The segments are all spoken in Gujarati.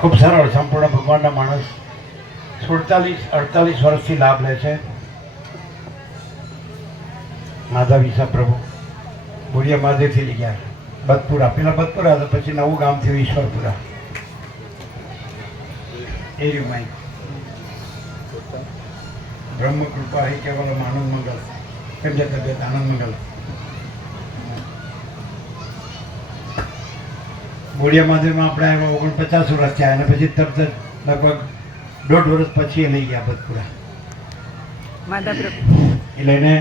ખૂબ સરળ, સંપૂર્ણ ભગવાનના માણસ સુડતાલીસ, અડતાલીસ વર્ષથી લાભ લે છે. માધા વિશા પ્રભુ બુડિયા મહાદેવથી લઈ ગયા બદપુરા, પેલા બદપુરા હતા, પછી નવું ગામ થયું ઈશ્વરપુરા. એ માઇક બ્રહ્મ કૃપા હે, કેવલ આનંદ મંગલ. કેમ છે તબિયત આનંદ મંગલ. બોડિયા મંદિરમાં આપણે આવ્યા ઓગણપચાસ વર્ષ થયા અને પછી તરત જ લગભગ દોઢ વર્ષ પછી એ લઈ ગયા બધપુરા એ લઈને એટલે એને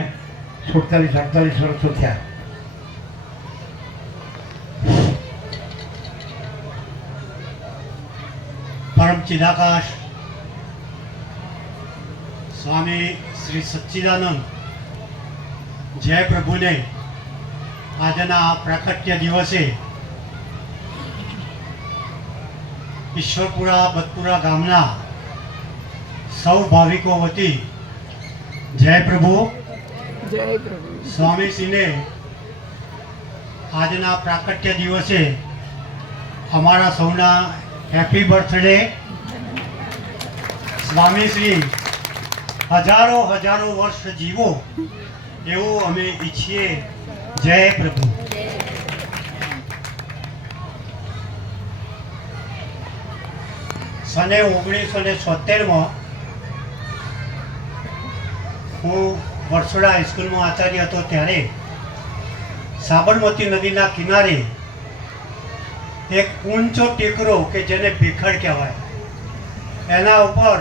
સુડતાલીસ અડતાલીસ વર્ષો થયા. પરમ ચિદાકાશ. સ્વામી શ્રી સચ્ચિદાનંદ. જય પ્રભુને. આજના આ પ્રાકટ્ય દિવસે ઈશ્વરપુરા બતપુરા ગામના સૌ ભાવિકો વતી જય પ્રભુ. જય પ્રભુ. સ્વામીશ્રીને આજના પ્રાકટ્ય દિવસે અમારા સૌના હેપી બર્થડે. સ્વામીશ્રી હજારો હજારો વર્ષ જીવો એવું અમે ઈચ્છીએ. જય પ્રભુ. સને ઓગણીસો ને છોતેરમાં હું વરસોડા હાઈસ્કૂલમાં આચાર્ય હતો ત્યારે સાબરમતી નદીના કિનારે એક ઊંચો ટેકરો કે જેને ભીખડ કહેવાય. એના ઉપર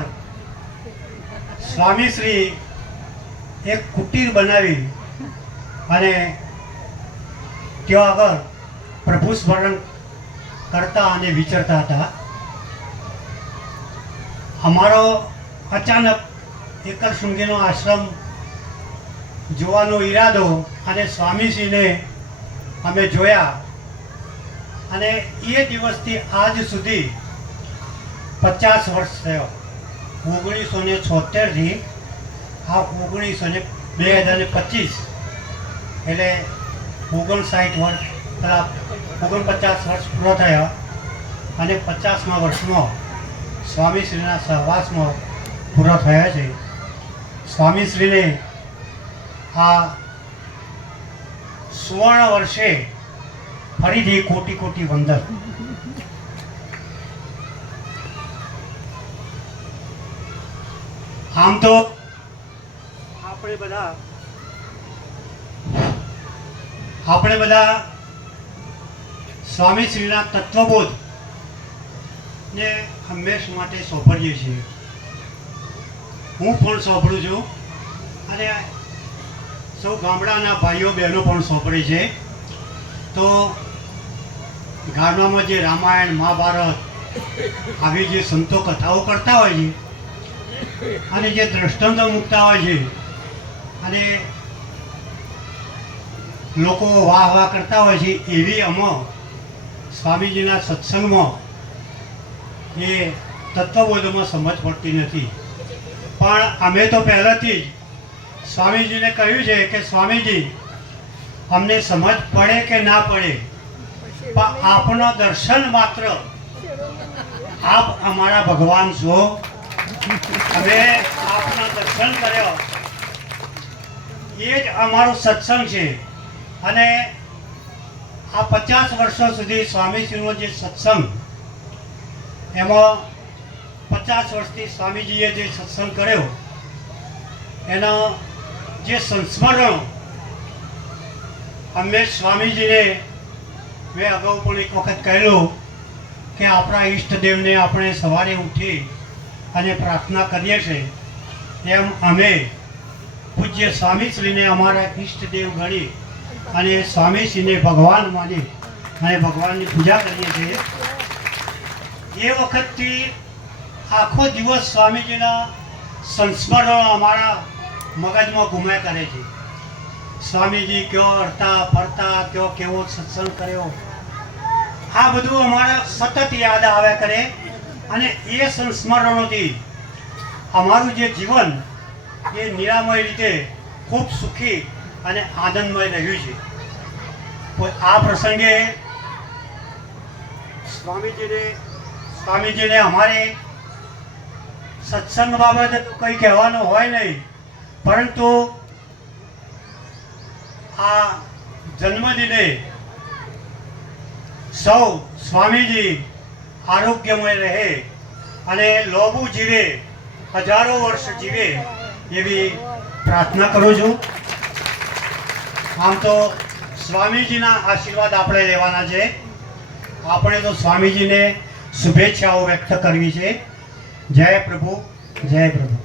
સ્વામીશ્રી એક કુટીર બનાવી અને ત્યાં આગળ પ્રભુ સ્મરણ કરતા અને વિચરતા હતા. અમારો અચાનક એકલ શૃંગીનો આશ્રમ જોવાનો ઈરાદો અને સ્વામીજીને અમે જોયા. અને એ દિવસથી આજ સુધી પચાસ વર્ષ થયો. ઓગણીસો ને છોતેરથી આ ઓગણીસો ને બે હજાર ને પચીસ. એટલે ઓગણસાઠ વર્ષ ઓગણપચાસ વર્ષ પૂરો થયો અને પચાસમાં વર્ષમાં સ્વામીશ્રીના સહવાસમાં પૂરો થયા છે. સ્વામીશ્રીને આ સુવર્ણ વર્ષે ફરીથી કોટી કોટી વંદન. આમ તો આપણે બધા આપણે બધા સ્વામીશ્રીના તત્વબોધ ને હંમેશ માટે સોંપડીએ છીએ. હું પણ સોંપડું છું. અને સૌ ગામડાના ભાઈઓ બહેનો પણ સોંપડે છે. તો ગામડામાં જે રામાયણ, મહાભારત આવી જે સંતો કથાઓ કરતા હોય છે અને જે દ્રષ્ટાંતો મૂકતા હોય છે અને લોકો વાહ વાહ કરતા હોય છે, એવી અમો સ્વામીજીના સત્સંગમાં એ તત્વબોધમાં સમજ પડતી નથી. પણ અમે તો પહેલાંથી જ સ્વામીજીને કહ્યું છે કે સ્વામીજી, અમને સમજ પડે કે ના પડે? પણ આપનો દર્શન માત્ર આપ અમારા ભગવાન છો. અમે આપના દર્શન કર્યો. એ જ અમારો સત્સંગ છે. અને આ પચાસ વર્ષો સુધી સ્વામીજીનો જે સત્સંગ એમાં પચાસ વર્ષથી સ્વામીજીએ જે સત્સંગ કર્યો, એના જે સંસ્મરણો, અમે સ્વામીજીને મેં અગાઉ પણ એક વખત કહેલું કે આપણા ઈષ્ટદેવને આપણે સવારે ઉઠી અને પ્રાર્થના કરીએ છીએ. એમ અમે પૂજ્ય સ્વામીશ્રીને અમારા ઈષ્ટદેવ ગણી અને સ્વામીશ્રીને ભગવાન માની અને ભગવાનની પૂજા કરીએ છીએ. એ વખતથી આખો દિવસ સ્વામીજીના સંસ્મરણો અમારા મગજમાં ઘુમ્યા કરે છે. સ્વામીજી કયો હરતા ફરતા, કયો કેવો સત્સંગ કર્યો. આ બધું અમારા સતત યાદ આવ્યા કરે અને એ સંસ્મરણોથી અમારું જે જીવન એ નિરામય રીતે ખૂબ સુખી અને આનંદમય રહ્યું છે. આ પ્રસંગે સ્વામીજીને સ્વામીજીને અમારે સત્સંગ બાબતે તો કંઈ કહેવાનું હોય નહીં, પરંતુ આ જન્મદિને સૌ સ્વામીજી આરોગ્યમય રહે અને લોબુ જીવે, હજારો વર્ષ જીવે એવી પ્રાર્થના કરું છું. આમ તો સ્વામીજીના આશીર્વાદ આપણે લેવાના છે. આપણે તો સ્વામીજીને શુભેચ્છાઓ વ્યક્ત કરવી છે. જય પ્રભુ જય પ્રભુ.